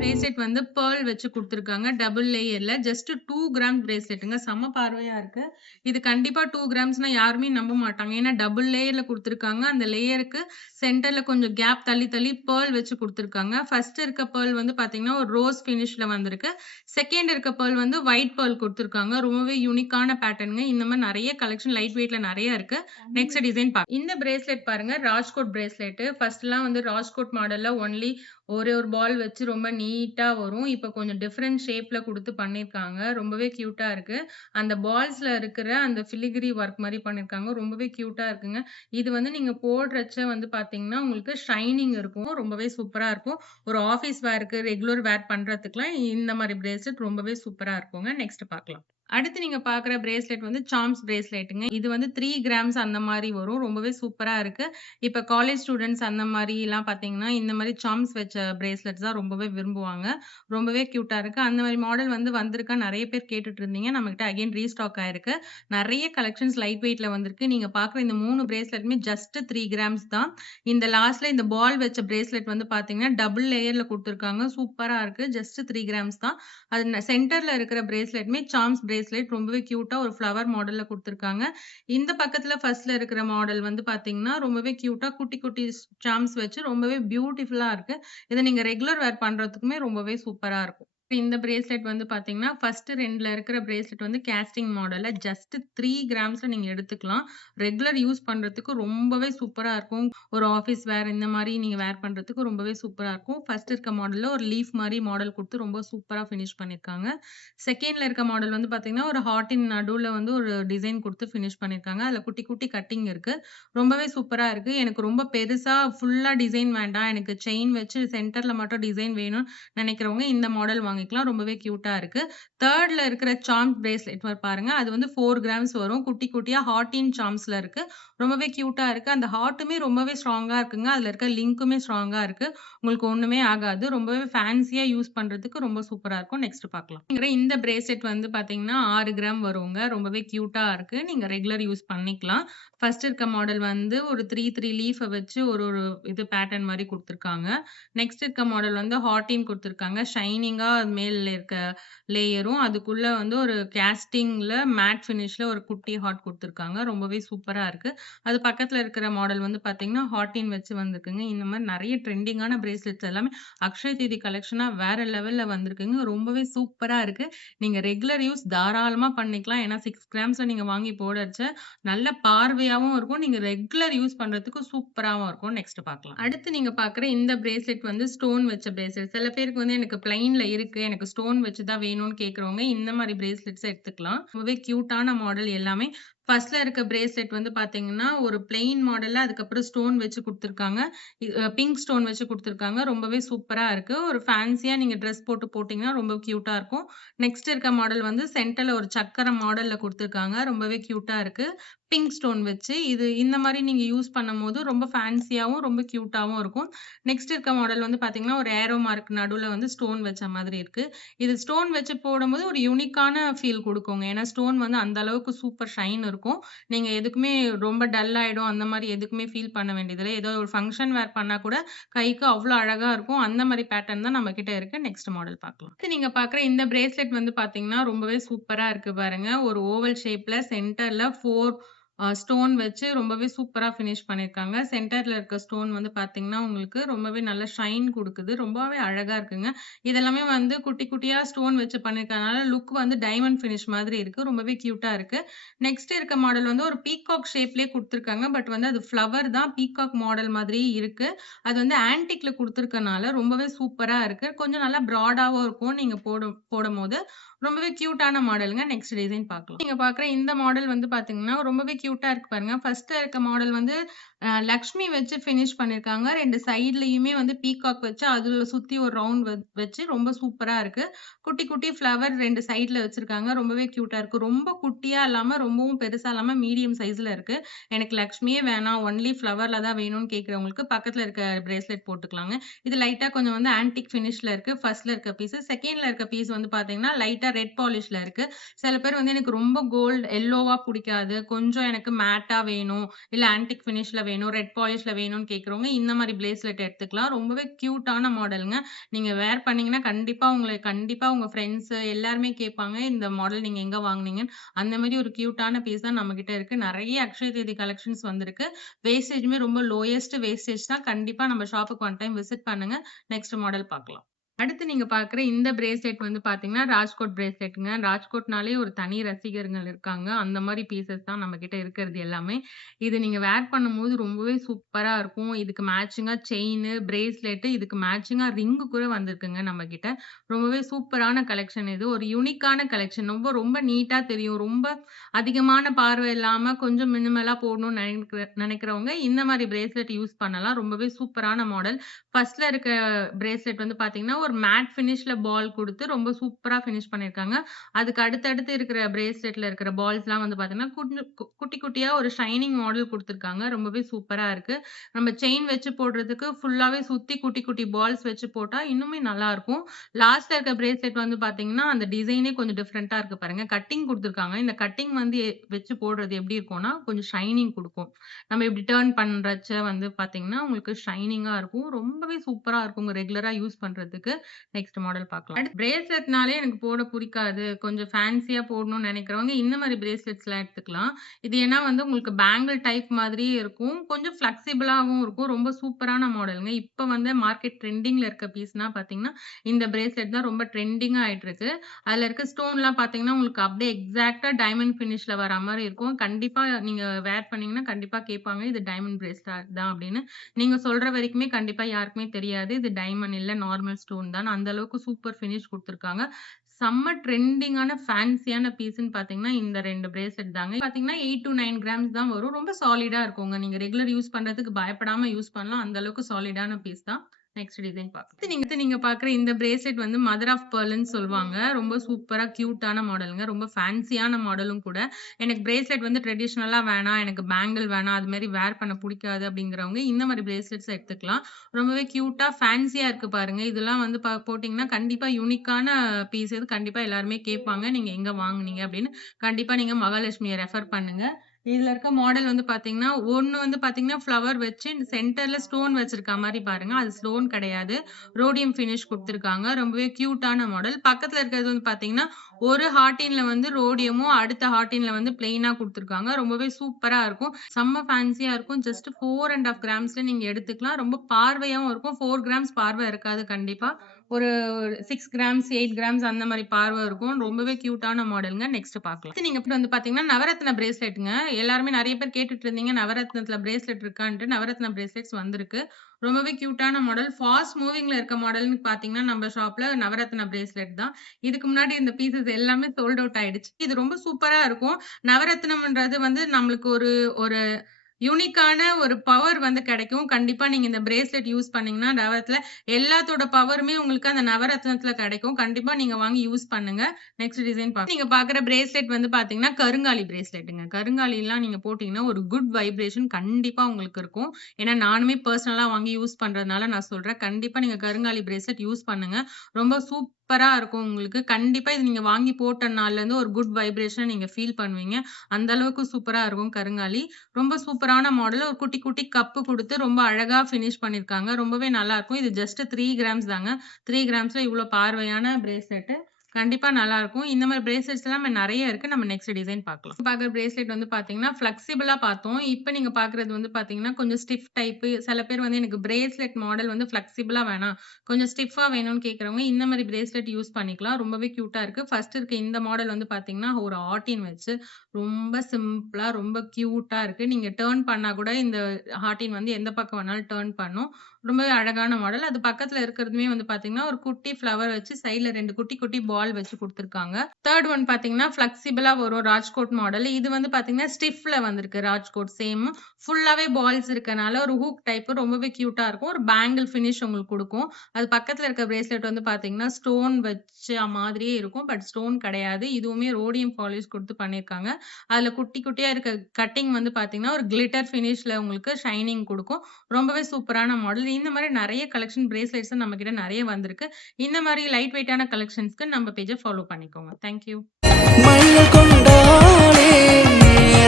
Bracelet வந்து pearl வச்சு குடுத்துருக்காங்க. டபுள் லேயர்ல. ஜஸ்ட் 2 கிராம் பிரேஸ்லெட்டுங்க. செம்ம பார்வையா இருக்கு. இது கண்டிப்பா 2 கிராம்ஸ்னா யாருமே நம்ப மாட்டாங்க. ஏன்னா டபுள் லேயர்ல குடுத்துருக்காங்க. அந்த லேயருக்கு சென்டர்ல கொஞ்சம் கேப் தள்ளி தள்ளி பெர்ல் வச்சு குடுத்துருக்காங்க. ஃபர்ஸ்ட் இருக்க பெர்ல் வந்து பார்த்தீங்கன்னா, ஒரு ரோஸ் ஃபினிஷ்ல வந்திருக்கு. செகண்ட் இருக்க பெர்ல் வந்து ஒயிட் பெர்ல் குடுத்துருக்காங்க. ரொம்பவே யூனிக்கான பேட்டர்ன்ங்க. இந்த மாரி நெறைய கலெக்ஷன் லைட் வெயிட்ல நெறைய இருக்கு. நெக்ஸ்ட் டிசைன் இந்த பிரேஸ்லெட் பாருங்க. ராஜ்கோட் பிரேஸ்லெட். ஃபர்ஸ்ட்லாம் வந்து ராஜ்கோட் மாடல்ல ஒன்லி ஒரே ஒரு பால் வச்சு ரொம்ப நீட்டா வரும். இப்ப கொஞ்சம் டிஃபரெண்ட் ஷேப்ல குடுத்து பண்ணியிருக்காங்க. ரொம்பவே கியூட்டா இருக்கு. அந்த பால்ஸ்ல இருக்கிற அந்த ஃபிலிகிரி ஒர்க் மாரி பண்ணியிருக்காங்க. ரொம்பவே கியூட்டா இருக்குங்க. இது வந்து நீங்க போடுறச்ச வந்து பார்த்தீங்கன்னா, உங்களுக்கு ஷைனிங் இருக்கும். ரொம்பவே சூப்பரா இருக்கும். ஒரு ஆஃபீஸ் வேர்க்கு, ரெகுலர் வேர் பண்றதுக்குலாம் இந்த மாரி பிரேஸ்லெட் ரொம்பவே சூப்பரா இருக்குங்க. நெக்ஸ்ட் பார்க்கலாம். அடுத்து நீங்க பார்க்குற பிரேஸ்லெட் வந்து சார்ம்ஸ் பிரேஸ்லெட்டுங்க. இது வந்து 3 கிராம்ஸ் அந்த மாரி வரும். ரொம்பவே சூப்பரா இருக்கு. இப்ப காலேஜ் ஸ்டூடண்ட்ஸ் அந்த மாரிலாம் பார்த்தீங்கன்னா, இந்த மாரி சார்ம்ஸ் வச்ச பிரேஸ்லெட்ஸ் தான் ரொம்பவே விரும்புவாங்க. ரொம்பவே கியூட்டா இருக்கு. அந்த மாரி மாடல் வந்து வந்திருக்கா நெறைய பேர் கேட்டுட்டு இருந்தீங்க. நம்மகிட்ட அகைன் ரீஸ்டாக் ஆயிருக்கு. நெறைய கலெக்ஷன்ஸ் லைட் வெயிட்ல வந்திருக்கு. நீங்க பார்க்குற இந்த 3 பிரேஸ்லெட்டுமே ஜஸ்ட் 3 கிராம்ஸ் தான். இந்த லாஸ்ட்ல இந்த பால் வச்ச பிரேஸ்லெட் வந்து பார்த்தீங்கன்னா, டபுள் லேயர்ல குடுத்துருக்காங்க. சூப்பரா இருக்கு. ஜஸ்ட் 3 கிராம்ஸ் தான். அது சென்டர்ல இருக்கிற பிரேஸ்லெட்டுமே சார்ம்ஸ் பிரேஸ்லெட் ரொம்பவே கியூட்டா ஒரு ஃப்ளவர் மாடல்ல குடுத்துருக்காங்க. இந்த பக்கத்துல ஃபர்ஸ்ட்ல இருக்கிற மாடல் வந்து பார்த்தீங்கன்னா, ரொம்பவே கியூட்டா குட்டி குட்டி சார்ம்ஸ் வச்சு ரொம்பவே பியூட்டிஃபுல்லா இருக்கு. இத நீங்க ரெகுலர் வேர் பண்றதுக்குமே ரொம்பவே சூப்பரா இருக்கும். இந்த பிரேஸ்லெட் வந்து பார்த்தீங்கன்னா, ஃபர்ஸ்ட் 2ல இருக்கிற பிரேஸ்லெட் வந்து கேஸ்டிங் மாடல்ல ஜஸ்ட் 3 கிராம்ஸ்ல நீங்க எடுத்துக்கலாம். ரெகுலர் யூஸ் பண்றதுக்கு ரொம்பவே சூப்பரா இருக்கும். ஒரு ஆஃபீஸ் வேர் இந்த மாரி நீங்க வேர் பண்றதுக்கு ரொம்பவே சூப்பரா இருக்கும். ஃபர்ஸ்ட் இருக்க மாடல்ல ஒரு லீஃப் மாரி மாடல் குடுத்து ரொம்ப சூப்பரா ஃபினிஷ் பண்ணியிருக்காங்க. செகண்ட்ல இருக்க மாடல் வந்து பார்த்தீங்கன்னா, ஒரு ஹார்ட்டின் நடுவுல வந்து ஒரு டிசைன் குடுத்து ஃபினிஷ் பண்ணியிருக்காங்க. அதுல குட்டி குட்டி கட்டிங் இருக்கு. ரொம்பவே சூப்பரா இருக்கு. எனக்கு ரொம்ப பெருசா ஃபுல்லா டிசைன் வேண்டாம். எனக்கு செயின் வச்சு சென்டர்ல மட்டும் டிசைன் வேணும்னு நெனைக்கிறவங்க இந்த மாடல் வாங்கிக்கலாம். ரொம்பவே கியூட்டா இருக்கு. 3ர்ட்ல இருக்கிற சார்ம் பிரேஸ்லெட் பாருங்க. அது வந்து 4 கிராம்ஸ் வரும். குட்டி குட்டியா ஹார்ட்டின் சார்ம்ஸ்ல இருக்கு. ரொம்பவே கியூட்டா இருக்கு. அந்த ஹார்ட்டுமே ரொம்பவே ஸ்ட்ராங்கா இருக்குங்க. அதுல இருக்க லிங்க்குமே ஸ்ட்ராங்கா இருக்கு. உங்களுக்கு ஒண்ணுமே ஆகாது. ரொம்பவே ஃபேன்சியா யூஸ் பண்றதுக்கு ரொம்ப சூப்பரா இருக்கும். நெக்ஸ்ட் பார்க்கலாம். இந்த பிரேஸ்லெட் வந்து பார்த்தீங்கன்னா, 6 கிராம் வருங்க. ரொம்பவே கியூட்டா இருக்கு. நீங்க ரெகுலர் யூஸ் பண்ணிக்கலாம். ஃபர்ஸ்ட் இருக்க மாடல் வந்து ஒரு 3 லீஃப வச்சு ஒரு ஒரு இது பேட்டர்ன் மாரி குடுத்துருக்காங்க. நெக்ஸ்ட் இருக்க மாடல் வந்து ஹார்ட்டின் குடுத்துருக்காங்க. ஷைனிங்கா மேல இருக்க லேயரும், அதுக்குள்ள வந்து ஒரு கேஸ்டிங்ல மேட் ஃபினிஷ்ல ஒரு குட்டி ஹார்ட் குடுத்துருக்காங்க. ரொம்பவே சூப்பரா இருக்கு. அது பக்கத்துல இருக்கிற மாடல் வந்து பார்த்தீங்கன்னா, ஹார்ட்டின் வச்சு வந்திருக்குங்க. இந்த மாரி நெறைய ட்ரெண்டிங்கான பிரேஸ்லெட்ஸ் எல்லாமே அக்ஷய தீதி கலெக்ஷனா வேற லெவல்ல வந்திருக்குங்க. ரொம்பவே சூப்பரா இருக்கு. நீங்க ரெகுலர் யூஸ் தாராளமா பண்ணிக்கலாம். ஏன்னா 6 கிராம்ஸ்ல நீங்க வாங்கி போடறச்ச நல்ல பார்வையாவும் இருக்கும். நீங்க ரெகுலர் யூஸ் பண்றதுக்கு சூப்பராவும் இருக்கும். நெக்ஸ்ட் பார்க்கலாம். அடுத்து நீங்க பார்க்குற இந்த பிரேஸ்லெட் வந்து ஸ்டோன் வச்ச பிரேஸ்லெட். சில பேருக்கு வந்து எனக்கு பிளைன்ல இருக்கு. எனக்கு ஸ்டோன் வச்சு தான் வேணும்னு கேட்கிறவங்க இந்த மாரி பிரேஸ்லெட்ஸ எடுத்துக்கலாம். ரொம்பவே கியூட்டான மாடல் எல்லாமே. ஃபர்ஸ்ட்ல இருக்க பிரேஸ்லெட் வந்து பார்த்தீங்கன்னா, ஒரு பிளெயின் மாடல்ல அதுக்கப்புறம் ஸ்டோன் வச்சு குடுத்துருக்காங்க. பிங்க் ஸ்டோன் வச்சு குடுத்துருக்காங்க. ரொம்பவே சூப்பரா இருக்கு. ஒரு ஃபேன்சியா நீங்க ட்ரெஸ் போட்டு போட்டீங்கன்னா ரொம்ப கியூட்டா இருக்கும். நெக்ஸ்ட் இருக்க மாடல் வந்து சென்டர்ல ஒரு சக்கரம் மாடல்ல குடுத்துருக்காங்க. ரொம்பவே கியூட்டா இருக்கு. பிங்க் ஸ்டோன் வச்சு இது இந்த மாரி நீங்க யூஸ் பண்ணும்போது ரொம்ப ஃபேன்சியாவும், ரொம்ப கியூட்டாவும் இருக்கும். நெக்ஸ்ட் இருக்க மாடல் வந்து பார்த்தீங்கன்னா, ஒரு ஏரோ மார்க் நடுவுல வந்து ஸ்டோன் வச்ச மாதிரி இருக்கு. இது ஸ்டோன் வச்சு போடும்போது ஒரு யூனிக்கான ஃபீல் குடுக்குங்க. ஏன்னா ஸ்டோன் வந்து அந்த அளவுக்கு சூப்பர் ஷைன் இருக்கும். நீங்க எதுக்குமே ரொம்ப டல் ஆயிடும் அந்த மாரி எதுக்குமே ஃபீல் பண்ண வேண்டியதில்ல. ஏதோ ஒரு ஃபங்ஷன் வேர் பண்ணா கூட கைக்கு அவ்ளோ அழகா இருக்கும். அந்த மாரி பேட்டர்ன் தான் நம்ம கிட்ட இருக்கு. நெக்ஸ்ட் மாடல் பார்க்கலாம். அடுத்து நீங்க பார்க்குற இந்த பிரேஸ்லெட் வந்து பார்த்தீங்கன்னா, ரொம்பவே சூப்பரா இருக்கு பாருங்க. ஒரு ஓவல் ஷேப்ல சென்டர்ல 4 ஸ்டோன் வச்சு ரொம்பவே சூப்பரா ஃபினிஷ் பண்ணியிருக்காங்க. சென்டர்ல இருக்க ஸ்டோன் வந்து பார்த்தீங்கன்னா, உங்களுக்கு ரொம்பவே நல்ல ஷைன் குடுக்குது. ரொம்பவே அழகா இருக்குங்க. இதெல்லாமே வந்து குட்டி குட்டியா ஸ்டோன் வச்சு பண்ணியிருக்கனால லுக் வந்து டைமண்ட் ஃபினிஷ் மாதிரி இருக்கு. ரொம்பவே கியூட்டா இருக்கு. நெக்ஸ்ட் இருக்க மாடல் வந்து ஒரு பீகாக் ஷேப்லயே குடுத்துருக்காங்க. பட் வந்து அது ஃப்ளவர் தான் பீகாக் மாடல் மாதிரி இருக்கு. அது வந்து ஆன்டிக்ல குடுத்துருக்கனால ரொம்பவே சூப்பரா இருக்கு. கொஞ்சம் நல்லா ப்ராடாவும் இருக்கும். நீங்க போடும்போது ரொம்பவே கியூட்டான மாடலுங்க. நெக்ஸ்ட் டிசைன் பார்க்கலாம். நீங்க பார்க்குற இந்த மாடல் வந்து பார்த்தீங்கன்னா, ரொம்பவே கியூட்டா இருக்கு பாருங்க. ஃபர்ஸ்ட்ல இருக்க மாடல் வந்து லக்ஷ்மி வச்சு ஃபினிஷ் பண்ணியிருக்காங்க. 2 சைட்லயுமே வந்து பீகாக் வச்சு அதுல சுத்தி ஒரு ரவுண்ட் வச்சு ரொம்ப சூப்பரா இருக்கு. குட்டி குட்டி ஃப்ளவர் 2 சைட்ல வச்சிருக்காங்க. ரொம்பவே கியூட்டா இருக்கு. ரொம்ப குட்டியா இல்லாம, ரொம்பவும் பெருசா இல்லாம மீடியம் சைஸ்ல இருக்கு. எனக்கு லக்ஷ்மியே வேணாம். ஒன்லி ஃப்ளவர்ல தான் வேணும்னு கேட்கிறவங்களுக்கு பக்கத்துல இருக்க பிரேஸ்லெட் போட்டுக்கலாங்க. இது லைட்டா கொஞ்சம் வந்து ஆன்டிக் ஃபினிஷ்ல இருக்கு. ஃபர்ஸ்ட்ல இருக்க பீஸ். செகண்ட்ல இருக்க பீஸ் வந்து பார்த்தீங்கன்னா, லைட்டா ரெட் பாலிஷ்ல இருக்கு. சில பேர் வந்து எனக்கு ரொம்ப கோல்ட் எல்லோவா புடிக்காது. கொஞ்சம் எனக்கு மேட்டா வேணும். இல்ல ஆன்டிக் ஃபினிஷ்ல வேணும், ரெட் பாலிஷ்ல வேணும்னு கேட்குறவங்க இந்த மாரி பிரேஸ்லெட் எடுத்துக்கலாம். ரொம்பவே கியூட்டான மாடலுங்க. நீங்க வேர் பண்ணீங்கன்னா, கண்டிப்பா உங்க ஃப்ரெண்ட்ஸ் எல்லாருமே கேட்பாங்க, இந்த மாடல் நீங்க எங்க வாங்குனீங்கன்னு. அந்த மாரி ஒரு கியூட்டான பீஸ் தான் நம்மகிட்ட இருக்கு. நெறைய அக்ஷய திருதி கலெக்ஷன்ஸ் வந்திருக்கு. வேஸ்டேஜுமே ரொம்ப லோயஸ்ட் வேஸ்டேஜ் தான். கண்டிப்பா நம்ம ஷாப்புக்கு ஒன் டைம் விசிட் பண்ணுங்க. நெக்ஸ்ட் மாடல் பார்க்கலாம். அடுத்து நீங்க பார்க்குற இந்த பிரேஸ்லெட் வந்து பார்த்தீங்கன்னா, ராஜ்கோட் பிரேஸ்லெட்ங்க. ராஜ்கோட்னாலே ஒரு தனி ரசிகர்கள் இருக்காங்க. அந்த மாரி பீஸஸ் தான் நம்மகிட்ட இருக்கிறது எல்லாமே. இது நீங்க வேர் பண்ணும்போது ரொம்பவே சூப்பரா இருக்கும். இதுக்கு மேட்சிங்கா செயினு, பிரேஸ்லெட்டு, இதுக்கு மேட்சிங்கா ரிங்கு கூட வந்திருக்குங்க நம்மகிட்ட. ரொம்பவே சூப்பரான கலெக்ஷன் இது. ஒரு யூனிக்கான கலெக்ஷன். ரொம்ப நீட்டா தெரியும். ரொம்ப அதிகமான பார்வை இல்லாம கொஞ்சம் மினிமலா போடணும்னு நினைக்கிறவங்க இந்த மாரி பிரேஸ்லெட் யூஸ் பண்ணலாம். ரொம்பவே சூப்பரான மாடல். ஃபர்ஸ்ட்ல இருக்க பிரேஸ்லெட் வந்து பார்த்தீங்கன்னா, ஒரு மேட் ஃபினிஷ்ல பால் குடுத்து ரொம்ப சூப்பரா ஃபினிஷ் பண்ணியிருக்காங்க. அதுக்கு அடுத்தடுத்து இருக்கிற பிரேஸ்லெட்ல இருக்கிற பால்ஸ்லாம் வந்து பார்த்தீங்கன்னா, குட்டி குட்டியா ஒரு ஷைனிங் மாடல் குடுத்துருக்காங்க. ரொம்பவே சூப்பரா இருக்கு. நம்ம செயின் வச்சு போடுறதுக்கு ஃபுல்லாவே சுத்தி குட்டி குட்டி பால்ஸ் வச்சு போட்டா இன்னுமே நல்லாருக்கும். லாஸ்ட்ல இருக்க பிரேஸ்லெட் வந்து பார்த்தீங்கன்னா, அந்த டிசைனே கொஞ்சம் டிஃபரெண்ட்டா இருக்கு பாருங்க. கட்டிங் குடுத்துருக்காங்க. இந்த கட்டிங் வந்து வச்சு போடுறது எப்படி இருக்கும்னா, கொஞ்சம் ஷைனிங் குடுக்கும். நம்ம இப்படி டர்ன் பண்றச்ச வந்து பார்த்தீங்கன்னா, உங்களுக்கு ஷைனிங்கா இருக்கும். ரொம்பவே சூப்பரா இருக்குங்க ரெகுலரா யூஸ் பண்றதுக்கு. நெக்ஸ்ட் மாடல் பார்க்கலாம். அடுத்து பிரேஸ்லெட்னாலே எனக்கு போட புடிக்காது. கொஞ்சம் ஃபேன்சியா போடணும்னு நெனைக்கிறவங்க இந்த மாரி பிரேஸ்லெட்ஸ்லாம் எடுத்துக்கலாம். இது ஏன்னா வந்து உங்களுக்கு பேங்கிள் டைப் மாதிரியே இருக்கும். கொஞ்சம் ஃப்ளெக்சிபிளாவும் இருக்கும். ரொம்ப சூப்பரான மாடலுங்க. இப்ப வந்து மார்க்கெட் ட்ரெண்டிங்ல இருக்க பீஸ்னா பார்த்தீங்கன்னா, இந்த பிரேஸ்லெட் தான் ரொம்ப ட்ரெண்டிங்கா ஆயிட்டுருக்கு. அதுல இருக்க ஸ்டோன்லாம் பார்த்தீங்கன்னா, உங்களுக்கு அப்படியே எக்ஸாக்ட்டா டைமண்ட் ஃபினிஷ்ல வர மாரி இருக்கும். கண்டிப்பா நீங்க வேர் பண்ணீங்கன்னா, கண்டிப்பா கேட்பாங்க. இது டைமண்ட் பிரேஸ்லெட் தான் அப்படின்னு. நீங்க சொல்ற வரைக்குமே கண்டிப்பா யாருக்குமே தெரியாது. இது டைமண்ட் இல்ல நார்மல் ஸ்டோன் தான். அந்த அளவுக்கு சூப்பர் ஃபினிஷ் குடுத்துருக்காங்க. செம்ம ட்ரெண்டிங்கான ஃபேன்சியான பீஸ்ன்னு பார்த்தீங்கன்னா, இந்த 2 பிரேஸ்லெட் தாங்க. பார்த்தீங்கன்னா 8 to 9 கிராம்ஸ் தான் வரும். ரொம்ப சாலிடா இருக்குங்க. நீங்க ரெகுலர் யூஸ் பண்றதுக்கு பயப்படாம யூஸ் பண்ணலாம். அந்த அளவுக்கு சாலிடான பீஸ் தான். நெக்ஸ்ட் டிசைன் பார்க்கலாம். நீங்க பார்க்குற இந்த பிரேஸ்லெட் வந்து மதர் ஆஃப் பெர்ல்ன்னு சொல்லுவாங்க. ரொம்ப சூப்பரா கியூட்டான மாடலுங்க. ரொம்ப ஃபேன்சியான மாடலும் கூட. எனக்கு பிரேஸ்லெட் வந்து ட்ரெடிஷனலா வேணாம், எனக்கு பேங்கிள் வேணாம், அது மாரி வேர் பண்ண புடிக்காது அப்படிங்கிறவங்க இந்த மாரி பிரேஸ்லெட்ஸ் எடுத்துக்கலாம். ரொம்பவே கியூட்டா, ஃபேன்சியா இருக்கு பாருங்க. இதெல்லாம் வந்து போட்டீங்கன்னா, கண்டிப்பா யூனிக்கான பீஸ் இது. கண்டிப்பா எல்லாருமே கேட்பாங்க. நீங்க எங்க வாங்குனீங்க அப்படின்னு. கண்டிப்பா நீங்க மகாலட்சுமிய ரெஃபர் பண்ணுங்க. இதுல இருக்க மாடல் வந்து பார்த்தீங்கன்னா, ஒண்ணு வந்து பார்த்தீங்கன்னா, ஃப்ளவர் வச்சு சென்டர்ல ஸ்டோன் வச்சிருக்க மாரி பாருங்க. அது ஸ்டோன் கிடையாது. ரோடியம் ஃபினிஷ் குடுத்துருக்காங்க. ரொம்பவே கியூட்டான மாடல். பக்கத்துல இருக்கிறது வந்து பார்த்தீங்கன்னா, ஒரு ஹார்டின்ல வந்து ரோடியமும், அடுத்த ஹார்டின்ல வந்து பிளெயினா குடுத்துருக்காங்க. ரொம்பவே சூப்பரா இருக்கும். செம்ம ஃபேன்சியா இருக்கும். ஜஸ்ட் 4 1/2 கிராம்ஸ்ல நீங்க எடுத்துக்கலாம். ரொம்ப பார்வையாவும் இருக்கும். 4 கிராம்ஸ் பார்வை இருக்காது கண்டிப்பா. ஒரு 6 கிராம்ஸ், 8 கிராம்ஸ் அந்த மாரி பார்வை இருக்கும். ரொம்பவே கியூட்டான மாடல்ங்க. நெக்ஸ்ட் பார்க்கலாம். அடுத்து நீங்க வந்து பார்த்தீங்கன்னா, நவரத்ன பிரேஸ்லெட்ங்க. எல்லாருமே நெறைய பேர் கேட்டுட்டு இருந்தீங்க, நவரத்னத்துல பிரேஸ்லெட் இருக்கான்ட்டு. நவரத்ன பிரேஸ்லெட்ஸ் வந்திருக்கு. ரொம்பவே கியூட்டான மாடல். ஃபாஸ்ட் மூவிங்ல இருக்க மாடல்ன்னு பார்த்தீங்கன்னா, நம்ம ஷாப்ல நவரத்ன பிரேஸ்லெட் தான். இதுக்கு முன்னாடி இந்த பீஸஸ் எல்லாமே சோல்ட் அவுட் ஆயிடுச்சு. இது ரொம்ப சூப்பரா இருக்கும். நவரத்னம்ன்றது வந்து நம்மளுக்கு ஒரு ஒரு யூனிக்கான ஒரு பவர் வந்து கிடைக்கும். கண்டிப்பா நீங்க இந்த பிரேஸ்லெட் யூஸ் பண்ணீங்கன்னா, நவரத்ல எல்லாத்தோட பவருமே உங்களுக்கு அந்த நவரத்னத்துல கிடைக்கும். கண்டிப்பா நீங்க வாங்கி யூஸ் பண்ணுங்க. நெக்ஸ்ட் டிசைன் நீங்க பார்க்குற பிரேஸ்லெட் வந்து பார்த்தீங்கன்னா, கருங்காலி பிரேஸ்லெட்டுங்க. கருங்காலிலாம் நீங்க போட்டீங்கன்னா, ஒரு குட் வைப்ரேஷன் கண்டிப்பா உங்களுக்கு இருக்கும். ஏன்னா நானுமே பர்சனலா வாங்கி யூஸ் பண்றதுனால நான் சொல்றேன். கண்டிப்பா நீங்க கருங்காலி பிரேஸ்லெட் யூஸ் பண்ணுங்க. ரொம்ப சூப்பரா இருக்கும் உங்களுக்கு. கண்டிப்பா இது நீங்க வாங்கி போட்ட நாள்லேருந்து ஒரு குட் வைப்ரேஷன் நீங்க ஃபீல் பண்ணுவீங்க. அந்த அளவுக்கு சூப்பரா இருக்கும் கருங்காலி. ரொம்ப சூப்பரான மாடல். ஒரு குட்டி குட்டி கப்பு குடுத்து ரொம்ப அழகா ஃபினிஷ் பண்ணியிருக்காங்க. ரொம்பவே நல்லாருக்கும். இது ஜஸ்ட் 3 கிராம்ஸ் தாங்க. 3 கிராம்ஸ்ல இவ்ளோ பார்வையான பிரேஸ்லெட். கண்டிப்பா நல்லாருக்கும். இந்த மாரி பிரேஸ்லெட்ஸ்லாம் நெறைய இருக்கு. நம்ம நெக்ஸ்ட் டிசைன் பார்க்கலாம். பார்க்குற பிரேஸ்லெட் வந்து பார்த்தீங்கன்னா, ஃப்ளெக்சிபிளா பார்த்தோம். இப்ப நீங்க பார்க்குறது வந்து பார்த்தீங்கன்னா, கொஞ்சம் ஸ்டிஃப் டைப்பு. சில பேர் வந்து எனக்கு பிரேஸ்லெட் மாடல் வந்து ஃப்ளெக்சிபிளா வேணாம், கொஞ்சம் ஸ்டிஃப்பா வேணும்னு கேட்கிறவங்க இந்த மாரி பிரேஸ்லெட் யூஸ் பண்ணிக்கலாம். ரொம்பவே கியூட்டா இருக்கு. ஃபர்ஸ்ட் இருக்க இந்த மாடல் வந்து பார்த்தீங்கன்னா, ஒரு ஹார்டின் வச்சு ரொம்ப சிம்பிளா, ரொம்ப கியூட்டா இருக்கு. நீங்க டர்ன் பண்ணா கூட இந்த ஹார்டின் வந்து எந்த பக்கம் வேணாலும் டர்ன் பண்ணும். ரொம்பவே அழகான மாடல். அது பக்கத்துல இருக்கிறதுமே வந்து பார்த்தீங்கன்னா, ஒரு குட்டி ஃப்ளவர் வச்சு சைடுல 2 குட்டி குட்டி பால் வச்சு குடுத்துருக்காங்க. 3 ஒன் பார்த்தீங்கன்னா, ஃப்ளெக்சிபிளா வரும் ராஜ்கோட் மாடல். இது வந்து பார்த்தீங்கன்னா, ஸ்டிஃப்ல வந்திருக்கு ராஜ்கோட் சேம். ஃபுல்லாவே பால்ஸ் இருக்கனால ஒரு ஹூக் டைப் ரொம்பவே கியூட்டா இருக்கும். ஒரு பேங்கிள் ஃபினிஷ் உங்களுக்கு குடுக்கும். அது பக்கத்துல இருக்க பிரேஸ்லெட் வந்து பார்த்தீங்கன்னா, ஸ்டோன் வச்ச மாதிரியே இருக்கும். பட் ஸ்டோன் கிடையாது. இதுவுமே ரோடியம் பாலிஷ் குடுத்து பண்ணியிருக்காங்க. அதுல குட்டி குட்டியா இருக்க கட்டிங் வந்து பார்த்தீங்கன்னா, ஒரு கிளிட்டர் ஃபினிஷ்ல உங்களுக்கு ஷைனிங் குடுக்கும். ரொம்பவே சூப்பரான மாடல். இந்த மாரி நெறைய கலெக்ஷன் பிரேஸ்லெட்ஸ் நம்மகிட்ட நெறைய வந்திருக்கு. இந்த மாரி லைட் வெயிட்டான கலெக்ஷன்ஸ்க்கு நம்ம பேஜ ஃபாலோ பண்ணிக்கோங்க. Thank you. மையல் கொண்டாளே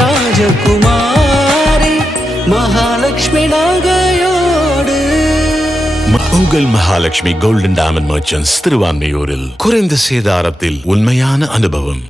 ராஜகுமாரி மகா மகாலட்சுமி நகையோடு. உங்கள் மகாலட்சுமி கோல்டன் டைமண்ட் மர்ச்சன்ட்ஸ் திருவான்மையூரில் குறைந்த சேதாரத்தில் உண்மையான அனுபவம்.